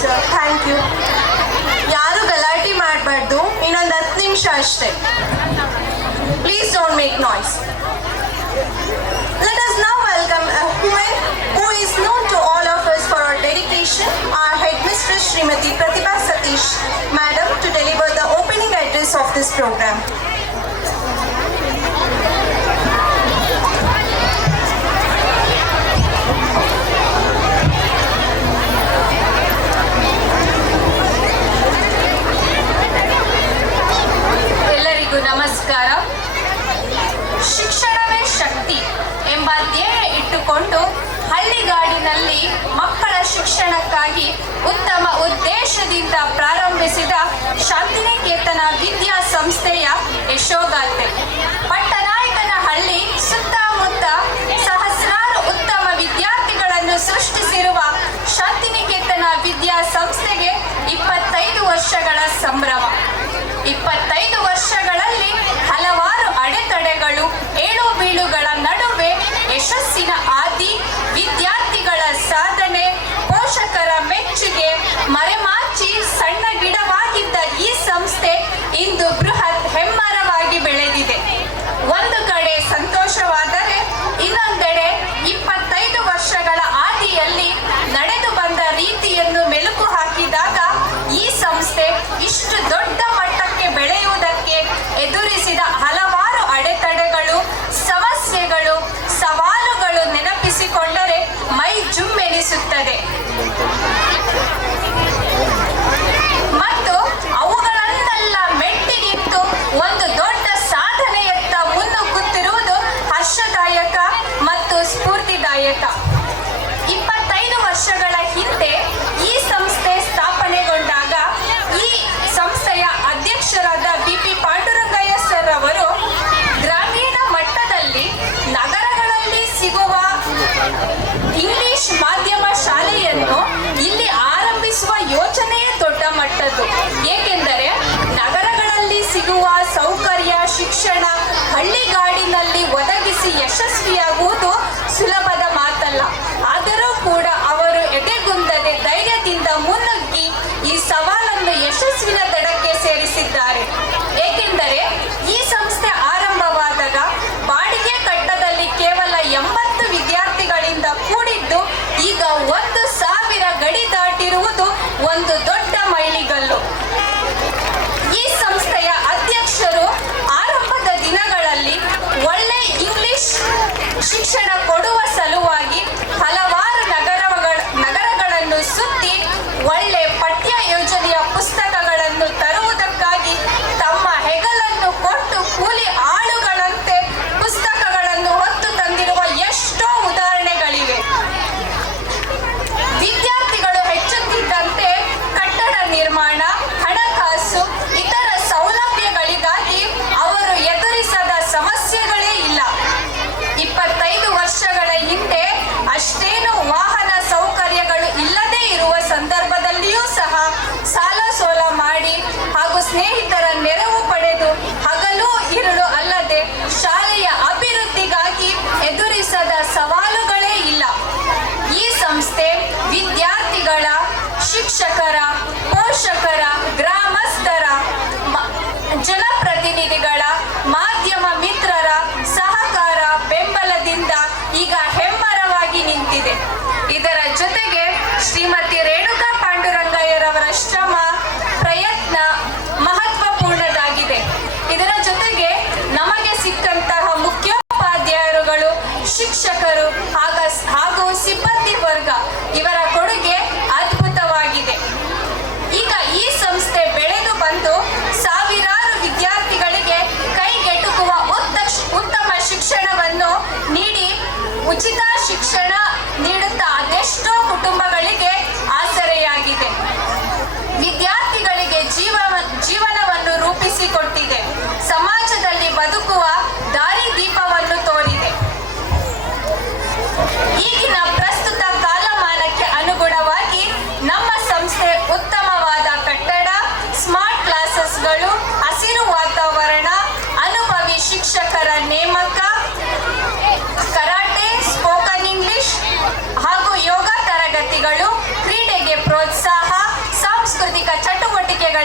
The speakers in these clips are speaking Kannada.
Sir, thank you. ಯಾರು ಗಲಾಟೆ ಮಾಡಬಾರ್ದು, ಇನ್ನೊಂದು 10 ನಿಮಿಷ ಅಷ್ಟೇ. Please don't make noise. Let us now welcome a woman who is known to all of us for her dedication, our headmistress Srimati Pratibha Satish Madam, to deliver the opening address of this program. ಎಲ್ಲರಿಗೂ ನಮಸ್ಕಾರ. ಶಿಕ್ಷಣವೇ ಶಕ್ತಿ ಎಂಬ ಧ್ಯೇಯ ಇಟ್ಟುಕೊಂಡು ಹಳ್ಳಿಗಾಡಿನಲ್ಲಿ ಮಕ್ಕಳ ಶಿಕ್ಷಣಕ್ಕಾಗಿ ಉತ್ತಮ ಉದ್ದೇಶದಿಂದ ಪ್ರಾರಂಭಿಸಿದ ಶಾಂತಿನಿಕೇತನ ವಿದ್ಯಾಸಂಸ್ಥೆಯ ಯಶೋಗಾಥೆ. ಪಟ್ಟನಾಯಕನಹಳ್ಳಿ ಸುತ್ತಮುತ್ತ ಸಹಸ್ರಾರು ಉತ್ತಮ ವಿದ್ಯಾರ್ಥಿಗಳನ್ನು ಸೃಷ್ಟಿಸಿರುವ ಶಾಂತಿನಿಕೇತನ ವಿದ್ಯಾಸಂಸ್ಥೆಗೆ 25 ವರ್ಷಗಳ ಸಂಭ್ರಮ. 25 ವರ್ಷಗಳಲ್ಲಿ ಹಲವಾರು ಅಡೆತಡೆಗಳು, ಏಳು ಬೀಳುಗಳ ನಡುವೆ ಯಶಸ್ಸಿನ ಆದಿ, ವಿದ್ಯಾರ್ಥಿಗಳ ಸಾಧನೆ, ಪೋಷಕರ ಮೆಚ್ಚುಗೆ ಮರೆಮಾಚಿ ಸಣ್ಣ ಗಿಡವಾಗಿದ್ದ ಈ ಸಂಸ್ಥೆ ಇಂದು ಬೃಹತ್ ಹೆಮ್ಮರವಾಗಿ ಬೆಳೆದಿದೆ. ಒಂದು ಕಡೆ ಸಂತೋಷವಾದರೆ ಇನ್ನೊಂದೆಡೆ 25 ವರ್ಷಗಳ ಆದಿಯಲ್ಲಿ ನಡೆದು ಬಂದ ರೀತಿಯನ್ನು ಮೆಲುಕು ಹಾಕಿದಾಗ ಈ ಸಂಸ್ಥೆ ಇಷ್ಟು ದೊಡ್ಡ ಮಟ್ಟಕ್ಕೆ ಬೆಳೆಯುವುದಕ್ಕೆ ಎದುರಿಸಿದ ಹಲವಾರು ಅಡೆತಡೆಗಳು, ಸಮಸ್ಯೆಗಳು, ಸವಾಲುಗಳು ನೆನಪಿಸಿಕೊಂಡರೆ ಮೈ ಜುಮ್ಮೆನಿಸುತ್ತದೆ. ಮತ್ತು ಅವುಗಳನ್ನೆಲ್ಲ ಮೆಟ್ಟಿನಿಂತು ಒಂದು ದೊಡ್ಡ ಸಾಧನೆಯತ್ತ ಮುನ್ನುಗ್ಗುತ್ತಿರುವುದು ಹರ್ಷದಾಯಕ ಮತ್ತು ಸ್ಫೂರ್ತಿದಾಯಕ. 25 ವರ್ಷಗಳ ಹಿಂದೆ ಈ ಸಂಸ್ಥೆ ಸ್ಥಾಪನೆಗೊಂಡಾಗ ಈ ಸಂಸ್ಥೆಯ ಅಧ್ಯಕ್ಷರಾದ BP ಪಾಂಡುರಂಗಯ್ಯ ಸರ್ ಅವರು ಗ್ರಾಮೀಣ ಮಟ್ಟದಲ್ಲಿ ನಗರಗಳಲ್ಲಿ ಸಿಗುವ ಇಂಗ್ಲಿಷ್ ಮಾಧ್ಯಮ ಶಾಲೆಯನ್ನು ಇಲ್ಲಿ ಆರಂಭಿಸುವ ಯೋಚನೆಯೇ ದೊಡ್ಡ ಮಟ್ಟದ್ದು. ಏಕೆಂದರೆ ನಗರಗಳಲ್ಲಿ ಸಿಗುವ ಸೌಕರ್ಯ, ಶಿಕ್ಷಣ ಹಳ್ಳಿಗಾಡಿನಲ್ಲಿ ಒದಗಿಸಿ ಯಶಸ್ವಿಯಾಗುವುದು ಸುಲಭದ ಮಾತಲ್ಲ. ಆದರೂ ಕೂಡ ಅವರು ಎದೆಗುಂದದೆ ಧೈರ್ಯದಿಂದ ಮುನ್ನುಗ್ಗಿ ಈ ಸವಾಲನ್ನು ಯಶಸ್ವಿನ ದಡಕ್ಕೆ ಸೇರಿಸಿದ್ದಾರೆ. ಏಕೆಂದರೆ ಈ ಸಂಸ್ಥೆ ಆರಂಭವಾದಾಗ ಬಾಡಿಗೆ ಕಟ್ಟಡದಲ್ಲಿ ಕೇವಲ 80 ವಿದ್ಯಾರ್ಥಿಗಳಿಂದ ಕೂಡಿದ್ದು ಈಗ 1,000 ಗಡಿ ದಾಟಿರುವುದು ಒಂದು ದೊಡ್ಡ ಮೈಲಿಗಲ್ಲು. ಈ ಸಂಸ್ಥೆಯ ಅಧ್ಯಕ್ಷರು ಆರಂಭದ ದಿನಗಳಲ್ಲಿ ಒಳ್ಳೆ ಇಂಗ್ಲಿಷ್ ಶಿಕ್ಷಣ ಕೊಡುವ ಸಲುವಾಗಿ ಹಲವಾರು ನಗರಗಳನ್ನು ಸುತ್ತಿ ಒಳ್ಳೆ ಪಠ್ಯ ಯೋಜನೆಯ ಪುಸ್ತಕಗಳನ್ನು ತರುವುದಕ್ಕಾಗಿ ತಮ್ಮ ಹೆಗಲನ್ನು ಕೊಟ್ಟು ಕೂಲಿ ಆಳುಗಳಂತೆ ಪುಸ್ತಕಗಳನ್ನು ಹೊತ್ತು ತಂದಿರುವ ಎಷ್ಟೋ ಉದಾಹರಣೆಗಳಿವೆ. ವಿದ್ಯಾರ್ಥಿಗಳು ಹೆಚ್ಚುತ್ತಿದ್ದಂತೆ ಕಟ್ಟಡ ನಿರ್ಮಾಣ, ಹಣಕಾಸು, ಇತರ ಸೌಲಭ್ಯಗಳಿಗಾಗಿ ಅವರು ಎದುರಿಸದ ಸಮಸ್ಯೆಗಳೇ ಇಲ್ಲ. 25 ವರ್ಷಗಳ ಹಿಂದೆ ಅಷ್ಟೇನು ವಾಹನ ಸೌಕರ್ಯಗಳು ಇಲ್ಲದೇ ಇರುವ ಸಂದರ್ಭದಲ್ಲಿಯೂ ಸಹ ಸಾಲ ಸೋಲ ಮಾಡಿ ಹಾಗೂ ಸ್ನೇಹಿತರ ನೆರವು ಪಡೆದು ಹಗಲು ಇರುಳು ಅಲ್ಲದೆ ಶಾಲೆಯ ಅಭಿವೃದ್ಧಿಗಾಗಿ ಎದುರಿಸದ ಸವಾಲುಗಳೇ ಇಲ್ಲ. ಈ ಸಂಸ್ಥೆ ವಿದ್ಯಾರ್ಥಿಗಳ, ಶಿಕ್ಷಕರ, ಪೋಷಕರ, ಗ್ರಾಮಸ್ಥರ, ಜನಪ್ರತಿನಿಧಿಗಳ, ಮಾಧ್ಯಮ ಮಿತ್ರರ ಸಹಕಾರ, ಬೆಂಬಲದಿಂದ ಈಗ ಹೆಮ್ಮರವಾಗಿ ನಿಂತಿದೆ. ಇದರ ಜೊತೆಗೆ ಶ್ರೀಮತಿ ರೇಣುಕಾ ಪಾಂಡುರಂಗಯ್ಯರವರ ಶ್ರಮ, ಪ್ರಯತ್ನ ಮಹತ್ವಪೂರ್ಣದಾಗಿದೆ. ಇದರ ಜೊತೆಗೆ ನಮಗೆ ಸಿಕ್ಕಂತಹ ಮುಖ್ಯೋಪಾಧ್ಯಾಯರುಗಳು, ಶಿಕ್ಷಕರು ಹಾಗೂ ಸಿಬ್ಬಂದಿ ವರ್ಗ ಇವರ ಕೊಡುಗೆ ಅದ್ಭುತವಾಗಿದೆ. ಈಗ ಈ ಸಂಸ್ಥೆ ಬೆಳೆದು ಬಂದು ಸಾವಿರಾರು ವಿದ್ಯಾರ್ಥಿಗಳಿಗೆ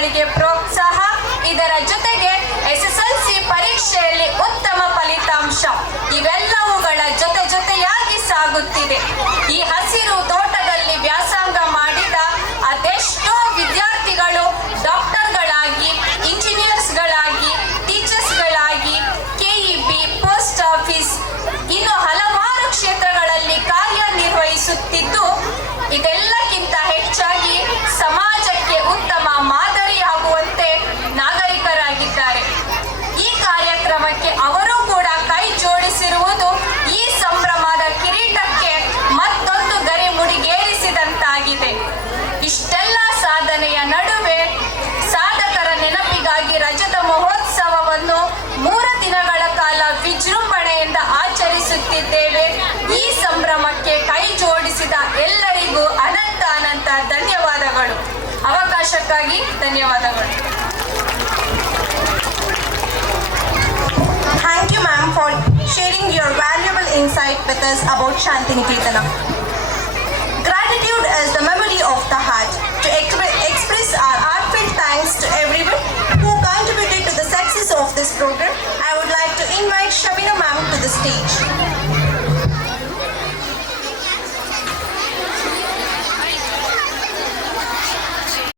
ವಿದ್ಯಾರ್ಥಿಗಳಿಗೆ ಪ್ರೋತ್ಸಾಹ, ಇದರ ಜೊತೆಗೆ SSLC ಪರೀಕ್ಷೆಯಲ್ಲಿ ಉತ್ತಮ ಫಲಿತಾಂಶ ಇವೆಲ್ಲವುಗಳ ಜೊತೆಯಾಗಿ ಸಾಗುತ್ತಿದೆ. ಈ ಹಸಿರು ತೋಟದಲ್ಲಿ ವ್ಯಾಸಂಗ ಮಾಡಿದ ಅದೆಷ್ಟೋ ವಿದ್ಯಾರ್ಥಿಗಳು ಡಾಕ್ಟರ್ಗಳಾಗಿ, ಇಂಜಿನಿಯರ್ಸ್ಗಳಾಗಿ, ಟೀಚರ್ಸ್ಗಳಾಗಿ, KEB, ಪೋಸ್ಟ್ ಆಫೀಸ್ ಇನ್ನು ಹಲವಾರು ಕ್ಷೇತ್ರಗಳಲ್ಲಿ ಕಾರ್ಯನಿರ್ವಹಿಸುತ್ತಿದ್ದು, ಇದೆಲ್ಲಕ್ಕಿಂತ ಹೆಚ್ಚಾಗಿ ಸಮಾಜಕ್ಕೆ ಉತ್ತಮ ಮಾದರಿಯಾಗುವಂತೆ ನಾಗರಿಕರಾಗಿದ್ದಾರೆ. ಈ ಕಾರ್ಯಕ್ರಮಕ್ಕೆ ಅವರು ಕೂಡ ಕೈ ಜೋಡಿಸಿರುವುದು ಈ ಸಂಭ್ರಮದ ಕಿರೀಟಕ್ಕೆ ಮತ್ತೊಂದು ಗರಿ ಮುಡಿಗೇರಿಸಿದಂತಾಗಿದೆ. ಇಷ್ಟೆಲ್ಲ ಸಾಧನೆಯ ನಡುವೆ ಸಾಧಕರ ನೆನಪಿಗಾಗಿ ರಜತ ಮಹೋತ್ಸವವನ್ನು 3 ದಿನಗಳ ಕಾಲ ವಿಜೃಂಭಣೆಯಿಂದ ಆಚರಿಸುತ್ತಿದ್ದೇವೆ. ಈ ಸಂಭ್ರಮಕ್ಕೆ ಕೈ ಜೋಡಿಸಿದ ಎಲ್ಲರಿಗೂ ಅನಂತ ಧನ್ಯವಾದಗಳು. ಅವಕಾಶಕ್ಕಾಗಿ ಧನ್ಯವಾದಗಳು. Thank you, ma'am, for sharing your valuable insight with us about Shantiniketan. Gratitude is the memory of the heart. To express our heartfelt thanks to everyone who contributed to the success of this program, I would like to invite Shabina ma'am to the stage.